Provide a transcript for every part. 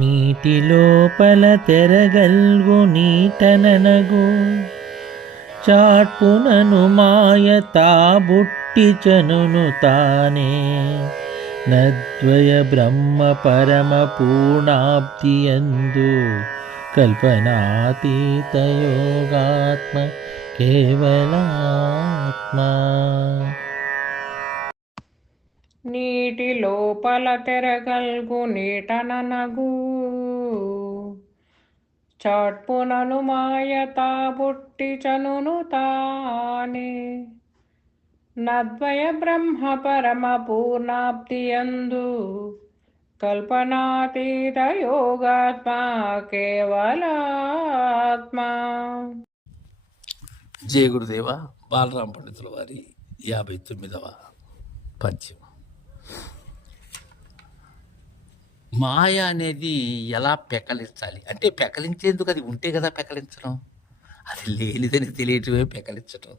నీటి లోపల తెరగల్గు నీటననగు చాట్పునను మాయ తాబుట్టి చనును తానే నద్వయ బ్రహ్మ పరమ పూర్ణాబ్దియందు కల్పనాతీత యోగాత్మ కేవలాత్మ. నీటి లోపల తెరగల్గు నీటననగు చాట్పునను మాయ తాబుట్టి చనును తానే నద్వయ బ్రహ్మ పరమ పూర్ణాబ్దియందు కల్పనాతీత యోగాత్మ కేవలాత్మ. జయ గురుదేవ. బాలరామ పండితుల వారి 59వ పద్యం. మాయ అనేది ఎలా పెకలించాలి అంటే, పెకలించేందుకు అది ఉంటే కదా పెకలించడం, అది లేనిదని తెలియటమే పెకలించటం,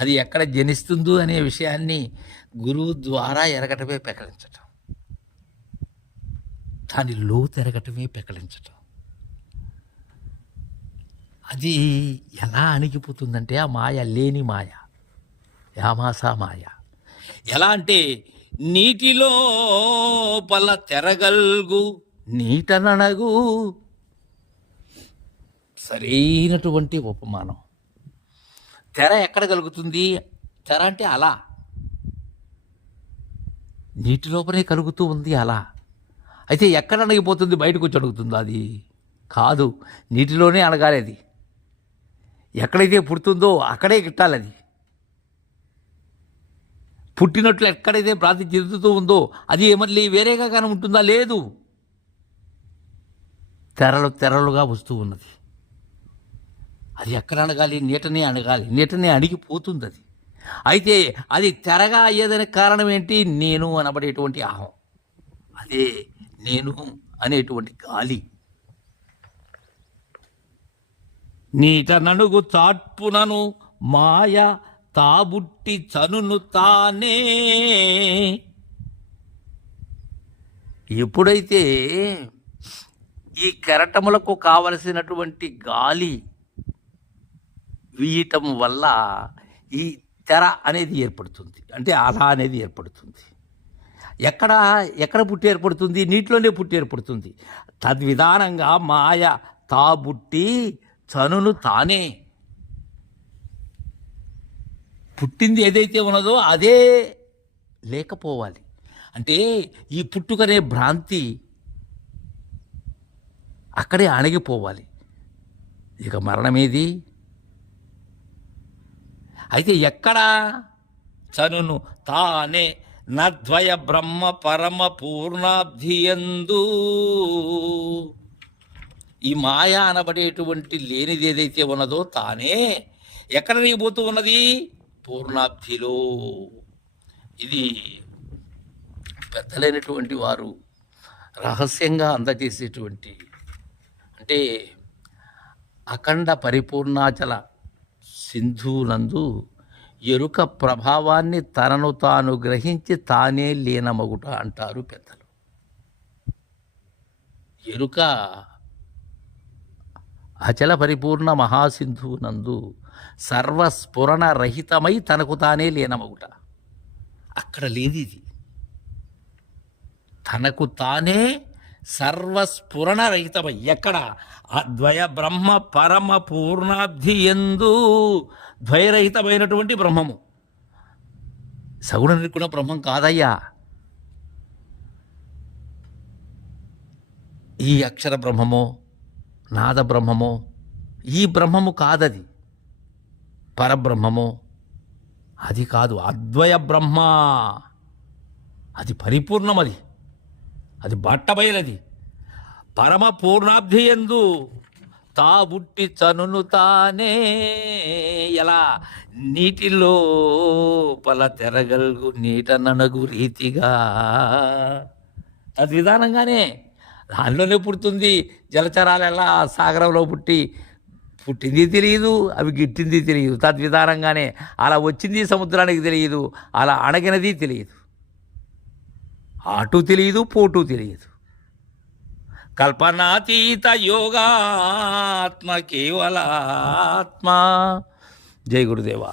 అది ఎక్కడ జనిస్తుందో అనే విషయాన్ని గురువు ద్వారా ఎరగటమే పెకలించటం, దాని లోతు ఎరగటమే పెకలించటం. అది ఎలా అణిగిపోతుందంటే, ఆ మాయ లేని మాయ, యామాసా మాయ. ఎలా అంటే, నీటిలో పల తెరగల్గు నీటననగు. సరైనటువంటి ఉపమానం. తెర ఎక్కడ కలుగుతుంది? తెర అంటే అలా, నీటి లోపలే కలుగుతూ ఉంది అలా. అయితే ఎక్కడ అణగిపోతుంది? బయటకు వచ్చి అడుగుతుందో? అది కాదు, నీటిలోనే అణగాలి. అది ఎక్కడైతే పుడుతుందో అక్కడే గిట్టాలి. అది పుట్టినట్లు ఎక్కడైతే ప్రాంతి చెందుతూ ఉందో అది మళ్ళీ వేరేగా కానీ ఉంటుందా? లేదు, తెరలు తెరలుగా వస్తూ ఉన్నది. అది ఎక్కడ అణగాలి? నీటనే అణగాలి. నీటనే అణిగిపోతుంది అది. అయితే అది తెరగా అయ్యేదానికి కారణం ఏంటి? నేను అనబడేటువంటి అహం, అదే నేను అనేటువంటి గాలి. నీట ననుగు చాట్పునను మాయ తాబుట్టి చనును తానే. ఎప్పుడైతే ఈ కెరటములకు కావలసినటువంటి గాలి వీయటం వల్ల ఈ తెర అనేది ఏర్పడుతుంది, అంటే అలా అనేది ఏర్పడుతుంది. ఎక్కడ ఎక్కడ పుట్టి ఏర్పడుతుంది? నీటిలోనే పుట్టి ఏర్పడుతుంది. తద్విధానంగా మాయ తాబుట్టి చనును తానే. పుట్టింది ఏదైతే ఉన్నదో అదే లేకపోవాలి. అంటే ఈ పుట్టుకనే భ్రాంతి అక్కడే అణగిపోవాలి. ఇక మరణమేది? అయితే ఎక్కడ? చనును తానే నద్వయ బ్రహ్మ పరమ పూర్ణాబ్ధియందు. ఈ మాయ అనబడేటువంటి లేనిది ఏదైతే ఉన్నదో తానే ఎక్కడ నీపోతూ ఉన్నది? పూర్ణాబ్ధిలో. ఇది పెద్దలైనటువంటి వారు రహస్యంగా అందజేసేటువంటి, అంటే అఖండ పరిపూర్ణాచల సింధునందు ఎరుక ప్రభావాన్ని తనను తాను గ్రహించి తానే లీనమగుట అంటారు పెద్దలు. ఎరుక అచల పరిపూర్ణ మహాసింధునందు సర్వస్ఫురణ రహితమై తనకు తానే లీనమగుట. అక్కడ లేదు ఇది. తనకు తానే సర్వస్ఫురణ రహితమై ఎక్కడ? అద్వయ బ్రహ్మ పరమ పూర్ణాబ్ధి ఎందు ద్వయరహితమైనటువంటి బ్రహ్మము. సగుణ నిర్గుణ బ్రహ్మం కాదయ్యా. ఈ అక్షర బ్రహ్మమో నాద బ్రహ్మమో ఈ బ్రహ్మము కాదది. పరబ్రహ్మమో అది కాదు. అద్వయ బ్రహ్మ, అది పరిపూర్ణం, అది బట్టబయలది. పరమ పూర్ణాబ్ధి యందు తాబుట్టి చనును తానే. ఎలా? నీటిలో పల తెరగల్గు నీటననగు రీతిగా. తద్విధానంగానే దానిలోనే పుడుతుంది. జలచరాలు ఎలా సాగరంలో పుట్టింది తెలియదు, అవి గిట్టింది తెలియదు. తద్విధానంగానే అలా వచ్చింది సముద్రానికి తెలియదు, అలా అణగినది తెలియదు. అటు తెలియదు, పోటు తెలియదు. కల్పనాతీత యోగాత్మ కేవలాత్మ. జై గురుదేవా.